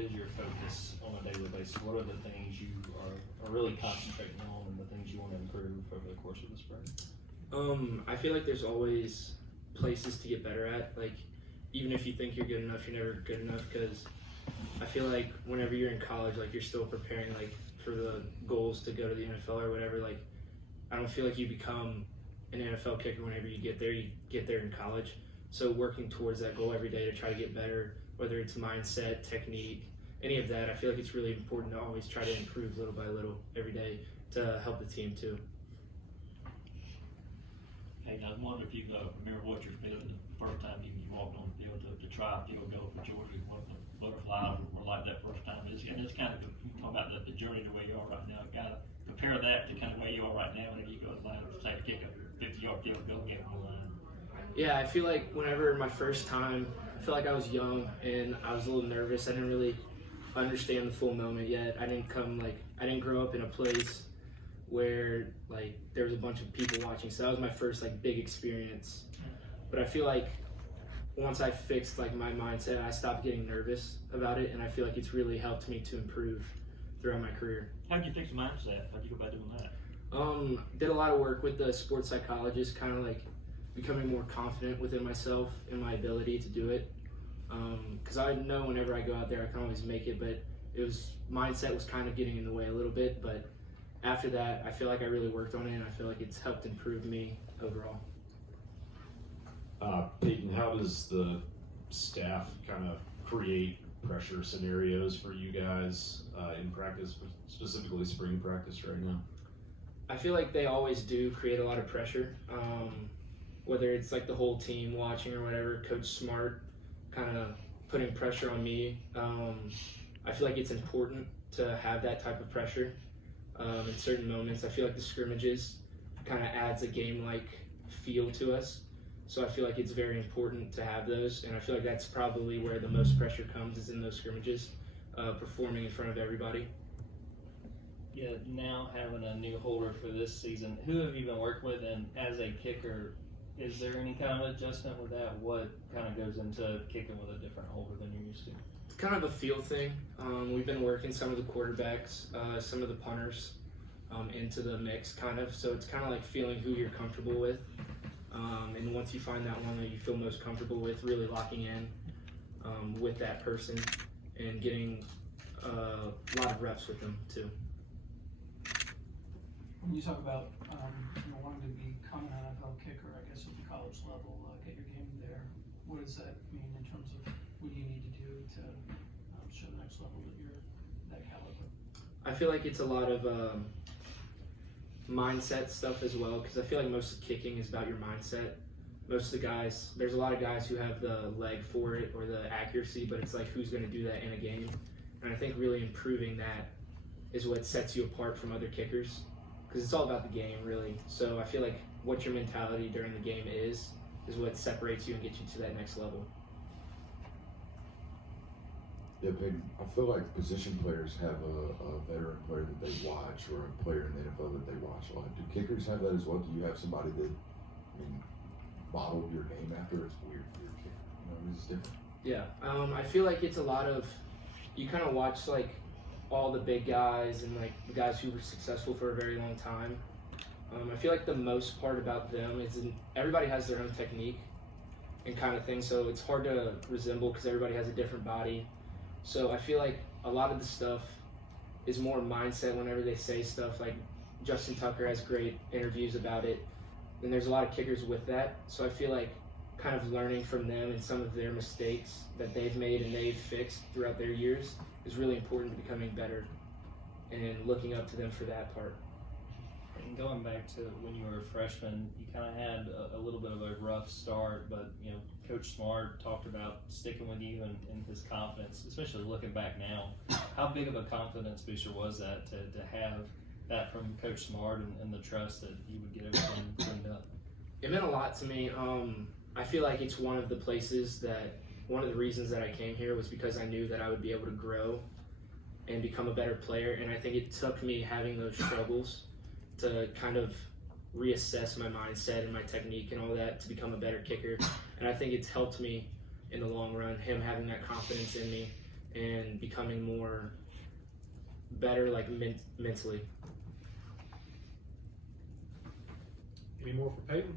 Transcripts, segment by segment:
is your focus on a daily basis? What are the things you are really concentrating on and the things you want to improve over the course of the spring? I feel like there's always places to get better at. Like, even if you think you're good enough, you're never good enough, because I feel like whenever you're in college, like, you're still preparing, like, for the goals to go to the NFL or whatever. Like, I don't feel like you become an NFL kicker whenever you get there in college. So working towards that goal every day to try to get better, whether it's mindset, technique, any of that, I feel like it's really important to always try to improve little by little every day to help the team too. Hey, I was wondering if you remember what you're feeling the first time you walked on the field to try a field goal for Georgia, what the butterflies were like that first time. And it's kind of, you talk about the journey to where you are right now. Kind of compare that to kind of where you are right now whenever you go to the line to say kick a 50-yard field goal game on the line. Yeah, I feel like whenever my first time, I feel like I was young and I was a little nervous. I didn't really understand the full moment yet. I didn't grow up in a place where like there was a bunch of people watching, so that was my first like big experience. But I feel like once I fixed like my mindset, I stopped getting nervous about it, and I feel like it's really helped me to improve throughout my career. How did you fix the mindset? How did you go about doing that? Did a lot of work with the sports psychologist, kind of like becoming more confident within myself and my ability to do it. Because I know whenever I go out there, I can always make it, but mindset was kind of getting in the way a little bit. But after that, I feel like I really worked on it, and I feel like it's helped improve me overall. Peyton, how does the staff kind of create pressure scenarios for you guys in practice, specifically spring practice right now? I feel like they always do create a lot of pressure, whether it's like the whole team watching or whatever. Coach Smart kind of putting pressure on me. I feel like it's important to have that type of pressure in certain moments. I feel like the scrimmages kind of adds a game-like feel to us. So I feel like it's very important to have those, and I feel like that's probably where the most pressure comes, is in those scrimmages, performing in front of everybody. Yeah, now having a new holder for this season, who have you been working with, and as a kicker, is there any kind of adjustment with that? What kind of goes into kicking with a different holder than you're used to? It's kind of a feel thing. We've been working some of the quarterbacks, some of the punters into the mix, kind of. So it's kind of like feeling who you're comfortable with. And once you find that one that you feel most comfortable with, really locking in with that person and getting a lot of reps with them too. When you talk about wanting to become an NFL kicker, I guess at the college level, get your game there, what does that mean in terms of what do you need to do to show the next level that you're that caliber? I feel like it's a lot of mindset stuff as well, because I feel like most of kicking is about your mindset. Most of the guys, there's a lot of guys who have the leg for it or the accuracy, but it's like who's going to do that in a game. And I think really improving that is what sets you apart from other kickers, because it's all about the game, really. So I feel like what your mentality during the game is what separates you and gets you to that next level. Yeah, Peyton, I feel like position players have a veteran player that they watch, or a player in the NFL that they watch a lot. Do kickers have that as well? Do you have somebody that, modeled your game after? It's weird for your kicker. It's different. Yeah, I feel like it's a lot of, you kind of watch like all the big guys and like the guys who were successful for a very long time. I feel like the most part about them is everybody has their own technique and kind of thing, so it's hard to resemble because everybody has a different body. So I feel like a lot of the stuff is more mindset whenever they say stuff. Like Justin Tucker has great interviews about it, and there's a lot of kickers with that. So I feel like kind of learning from them and some of their mistakes that they've made and they've fixed throughout their years is really important to becoming better and looking up to them for that part. And going back to when you were a freshman, you kind of had a little bit of a rough start, but Coach Smart talked about sticking with you and his confidence, especially looking back now. How big of a confidence booster was that to have that from Coach Smart and the trust that you would get everything cleaned up? It meant a lot to me. I feel like it's one of the reasons that I came here was because I knew that I would be able to grow and become a better player, and I think it took me having those struggles to kind of reassess my mindset and my technique and all that to become a better kicker. And I think it's helped me in the long run, him having that confidence in me and becoming more better, like mentally. Any more for Peyton?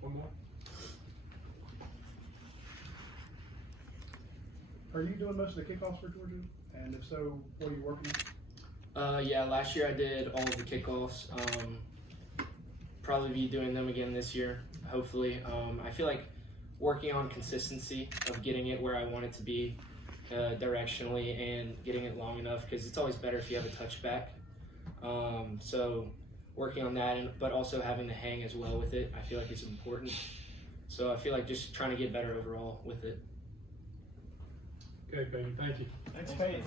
One more. Are you doing most of the kickoffs for Georgia? And if so, what are you working on? Yeah, last year I did all of the kickoffs. Probably be doing them again this year, hopefully. I feel like working on consistency of getting it where I want it to be directionally and getting it long enough, because it's always better if you have a touchback. So working on that, but also having the hang as well with it, I feel like it's important. So I feel like just trying to get better overall with it. Okay, Peyton, thank you. Thanks, Peyton.